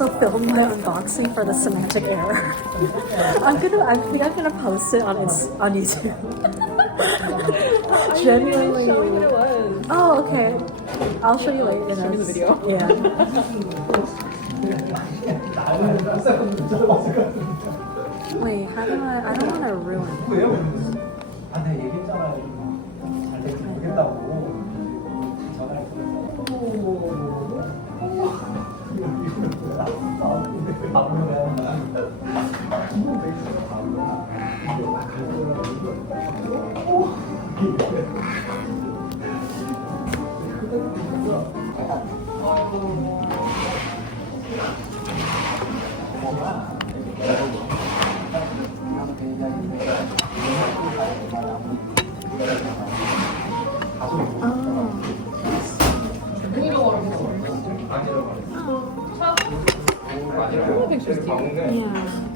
also film my unboxing for the semantic error. I think I'm gonna post it on YouTube. Genuinely. Show me what it was. Oh, okay. I'll show you later. Show me the video. Yeah. Wait, how do I don't want to ruin it. 아, 내가 얘기했잖아요. 잘 될지 모르겠다고. Yeah.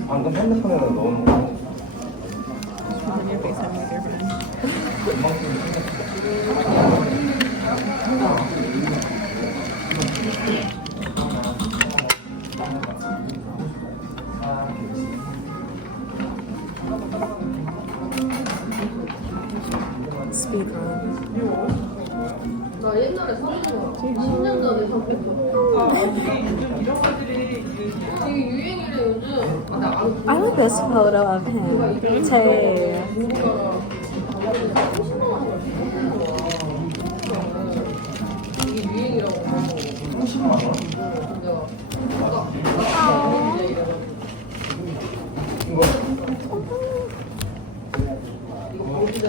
방금 핸드폰에는 너무 On your FaceTime with your friend. Speedrun. 나 옛날에 사귀었어. 10년 전에 사귀었어. 되게 유행이래 요즘. 아, 나안 I like this photo of him. Tay. 이게 유행이라고. 이거 어디다